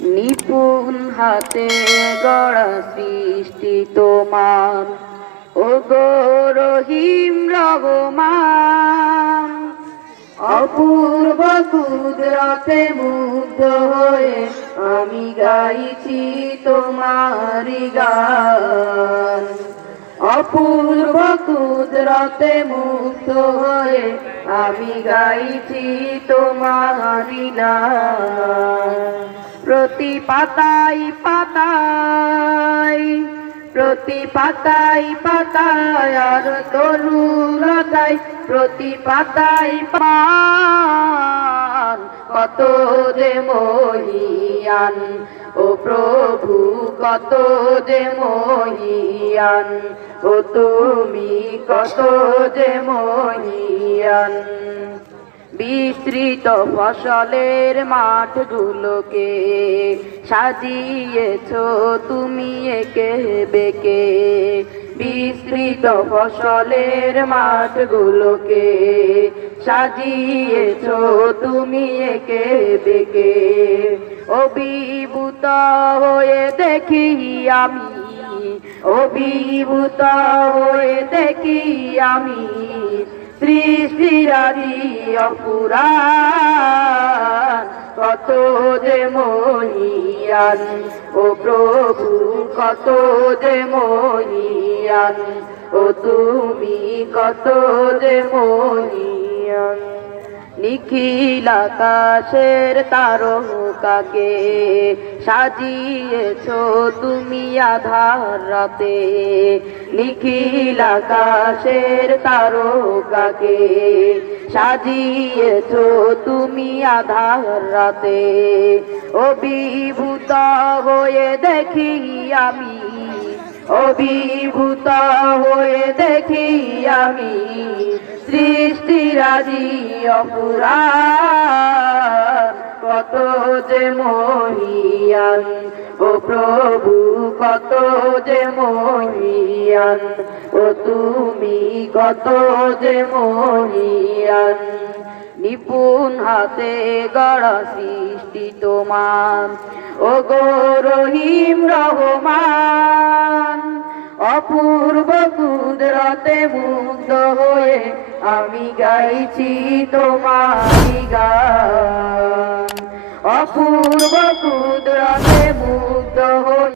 নিপুণ হাতে গড়া সৃষ্টি তোমার, ওগো রহিম রহমান। অপূর্ব কুদরতে মুগ্ধ হয়ে আমি গাইছি তোমারি গান। অপূর্ব কুদরতে মুগ্ধ হয়ে আমি গাইছি তোমারি গান। প্রতি পাতায় পাতায়, প্রতি পাতায় পাতায় আর তরুলতায়, প্রতি পাতায় পান কত যে মহিয়ান, ও প্রভু কত যে মহিয়ান, ও তুমি কত যে মহিয়ান। বিস্তৃত ফসলের মাঠগুলোকে সাজিয়েছ তুমি একে বেঁকে, বিস্তৃত ফসলের মাঠগুলোকে সাজিয়েছ তুমি একে বেঁকে। অভিভূত হয়ে দেখি আমি, অভিভূত হয়ে দেখি আমি সৃষ্টিরাজি অপুরাণ, কত যে মহিয়ান, ও প্রভু কত যে মহিয়ান, ও তুমি কত যে মহিয়ান। নিখিল আকাশের তারকাকে সাজিয়েছ তুমি আধার রাতে, নিখিল আকাশের তারকাকে সাজিয়েছ তুমি আধার রাতে। অভিভূত হয়ে দেখি আমি, অভিভূত হয়ে দেখি আমি সৃষ্টিরাজি অপুরাণ, কত যে মহিয়ান, ও প্রভু কত যে মহিয়ান, ও তুমি কত যে মহিয়ান। নিপুণ হাতে গড়া সৃষ্টি তোমার, ওগো রহিম রহমান। অপূর্ব কুদরতে মুগ্ধ হয়ে আমি গাইছি তোমারি গান। অপূর্ব কুদরতে মুগ্ধ হয়ে